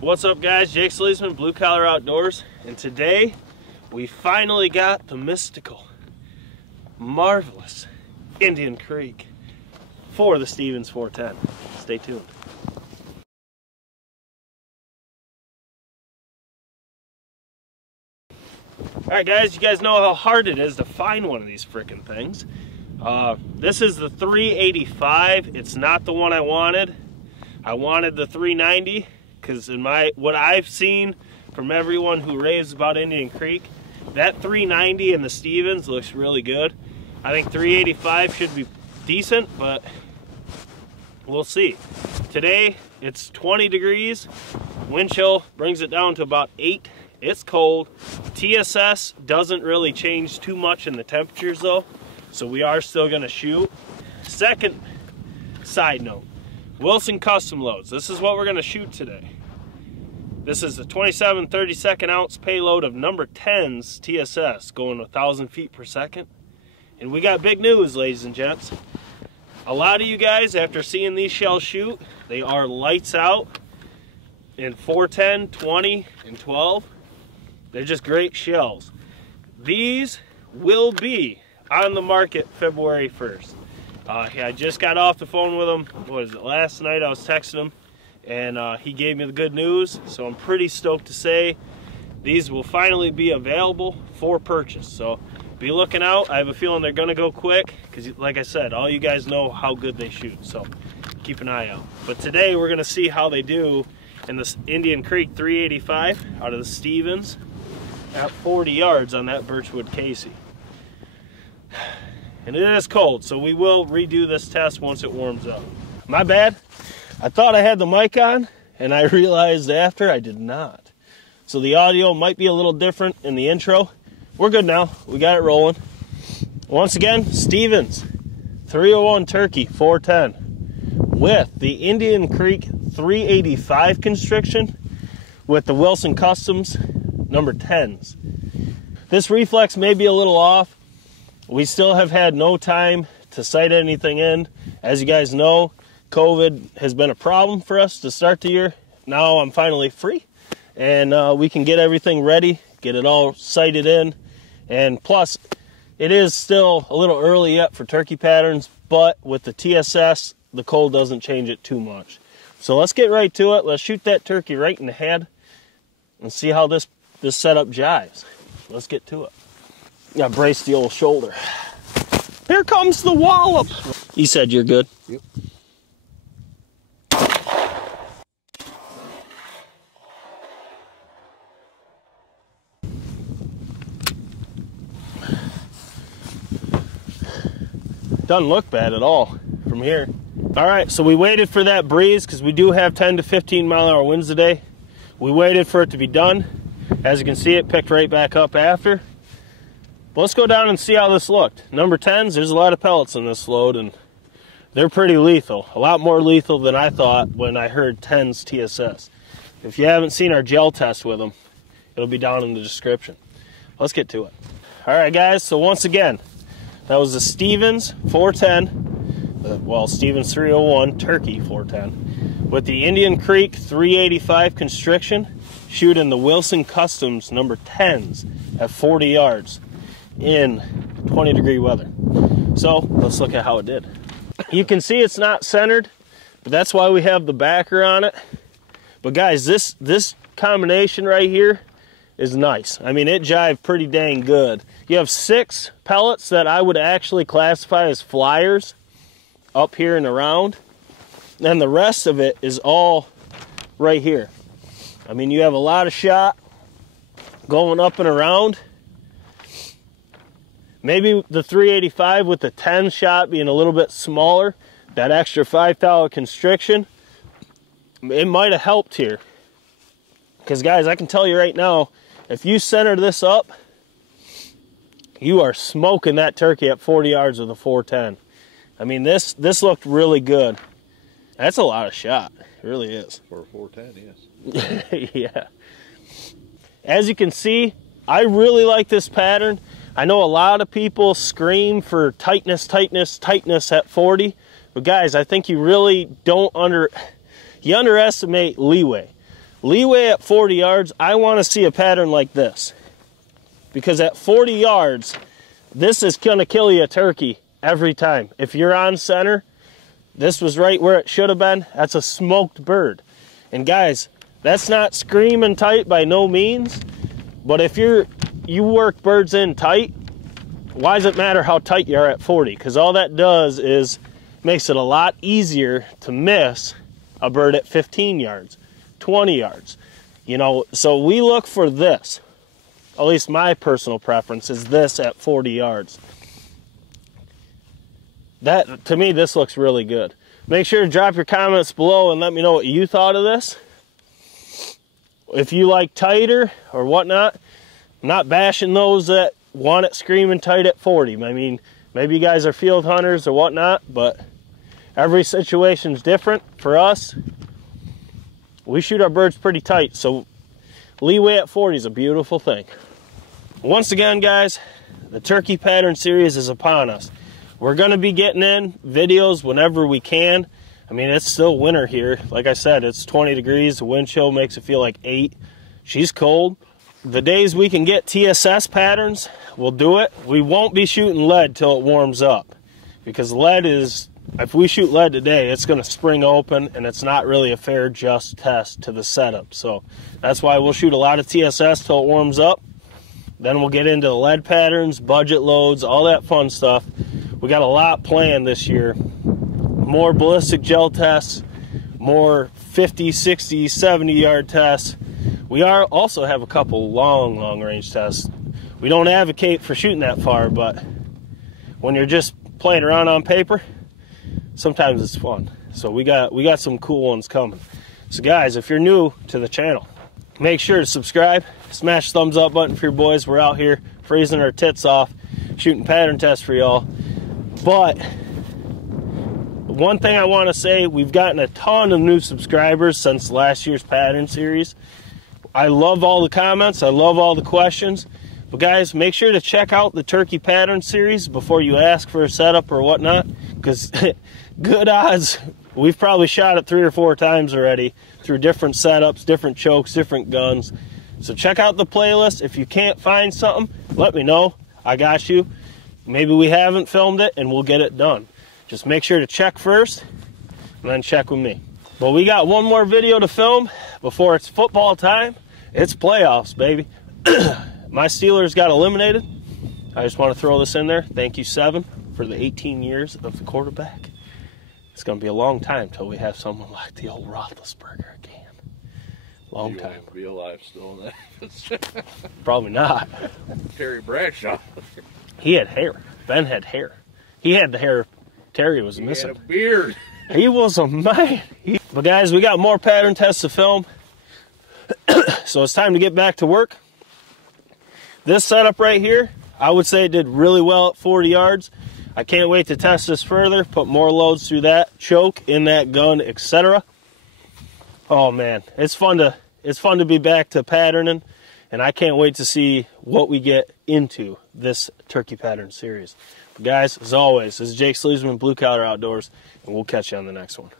What's up guys, Jake SLEASMAN, Blue Collar Outdoors, and today we finally got the mystical, marvelous Indian Creek for the Stevens 410. Stay tuned. Alright guys, you guys know how hard it is to find one of these frickin' things. This is the 385. It's not the one I wanted. I wanted the 390. Because in what I've seen from everyone who raves about Indian Creek, that 390 in the Stevens looks really good. I think 385 should be decent, but we'll see. Today it's 20 degrees, wind chill brings it down to about 8. It's cold. TSS doesn't really change too much in the temperatures though, so we are still gonna shoot. Second side note, Wilson custom loads. This is what we're gonna shoot today. This is a 27 32nd ounce payload of number 10's TSS going 1,000 feet per second. And we got big news, ladies and gents. A lot of you guys, after seeing these shells shoot, they are lights out in 410, 20, and 12. They're just great shells. These will be on the market February 1st. I just got off the phone with him, what is it, last night I was texting him, and he gave me the good news, so I'm pretty stoked to say these will finally be available for purchase. So be looking out. I have a feeling they're gonna go quick because, like I said, all you guys know how good they shoot, so keep an eye out. But today we're gonna see how they do in this Indian Creek 385 out of the Stevens at 40 yards on that Birchwood Casey. And it is cold, so we will redo this test once it warms up. My bad. I thought I had the mic on, and I realized after I did not. So the audio might be a little different in the intro. We're good now. We got it rolling. Once again, Stevens 301 Turkey 410 with the Indian Creek 385 constriction with the Wilson Customs number 10s. This reflex may be a little off. We still have had no time to sight anything in. As you guys know, COVID has been a problem for us to start the year. Now I'm finally free, and we can get everything ready, get it all sighted in. And plus, it is still a little early yet for turkey patterns, but with the TSS, the cold doesn't change it too much. So let's get right to it. Let's shoot that turkey right in the head and see how this setup jives. Let's get to it. Yeah, brace the old shoulder. Here comes the wallop. You said you're good? Yep. Doesn't look bad at all from here. All right, so we waited for that breeze because we do have 10 to 15 mile-an-hour winds today. We waited for it to be done. As you can see, it picked right back up after. But let's go down and see how this looked. Number 10s, there's a lot of pellets in this load, and they're pretty lethal. A lot more lethal than I thought when I heard 10s TSS. If you haven't seen our gel test with them, it'll be down in the description. Let's get to it. All right, guys, so once again, that was the Stevens 410, well, Stevens 301 Turkey 410, with the Indian Creek 385 constriction, shooting the Wilson Customs number 10s at 40 yards in 20-degree weather. So let's look at how it did. You can see it's not centered, but that's why we have the backer on it. But guys, this combination right here is nice. I mean, it jived pretty dang good. You have 6 pellets that I would actually classify as flyers up here and around, and the rest of it is all right here. I mean, you have a lot of shot going up and around. Maybe the 385 with the 10 shot being a little bit smaller, that extra 5 thou constriction, it might have helped here. Because guys, I can tell you right now, if you center this up, you are smoking that turkey at 40 yards with a 410. I mean, this looked really good. That's a lot of shot. It really is. For a 410, yes. Yeah. As you can see, I really like this pattern. I know a lot of people scream for tightness, tightness, tightness at 40. But guys, I think you really don't underestimate leeway. Leeway at 40 yards, I want to see a pattern like this. Because at 40 yards, this is going to kill you a turkey every time. If you're on center, this was right where it should have been. That's a smoked bird. And guys, that's not screaming tight by no means. But if you work birds in tight, why does it matter how tight you are at 40? Because all that does is makes it a lot easier to miss a bird at 15 yards, 20 yards. You know, so we look for this. At least my personal preference is this at 40 yards. That, to me, this looks really good. Make sure to drop your comments below and let me know what you thought of this. If you like tighter or whatnot, I'm not bashing those that want it screaming tight at 40. I mean, maybe you guys are field hunters or whatnot, but every situation's different. For us, we shoot our birds pretty tight, so leeway at 40 is a beautiful thing. Once again, guys, the turkey pattern series is upon us. We're going to be getting in videos whenever we can. I mean, it's still winter here. Like I said, it's 20 degrees. The wind chill makes it feel like 8. She's cold. The days we can get TSS patterns, we'll do it. We won't be shooting lead till it warms up. Because lead is, if we shoot lead today, it's going to spring open, and it's not really a fair, just test to the setup. So that's why we'll shoot a lot of TSS till it warms up. Then we'll get into the lead patterns, budget loads, all that fun stuff. We got a lot planned this year. More ballistic gel tests, more 50, 60, 70 yard tests. We also have a couple long range tests. We don't advocate for shooting that far, but when you're just playing around on paper, sometimes it's fun. So we got some cool ones coming. So guys, if you're new to the channel, make sure to subscribe, smash the thumbs up button for your boys. We're out here freezing our tits off, shooting pattern tests for y'all. But one thing I want to say, we've gotten a ton of new subscribers since last year's pattern series. I love all the comments, I love all the questions. But guys, make sure to check out the turkey pattern series before you ask for a setup or whatnot, because good odds we've probably shot it 3 or 4 times already through different setups, different chokes, different guns. So check out the playlist. If you can't find something, let me know. I got you. Maybe we haven't filmed it and we'll get it done. Just make sure to check first and then check with me. But we got one more video to film before it's football time. It's playoffs, baby. My Steelers got eliminated. I just want to throw this in there. Thank you, 7, for the 18 years of the quarterback. It's going to be a long time till we have someone like the old Roethlisberger again. Long time. Be alive still in that. Probably not. Terry Bradshaw. He had hair. Ben had hair. He had the hair Terry was missing. He had a beard. He was a man. But guys, we got more pattern tests to film. So it's time to get back to work. This setup right here, I would say it did really well at 40 yards. I can't wait to test this further, put more loads through that choke, in that gun, etc. Oh man, it's fun to be back to patterning, and I can't wait to see what we get into this turkey pattern series. But guys, as always, this is Jake SLEASMAN, Blue Collar Outdoors, and we'll catch you on the next one.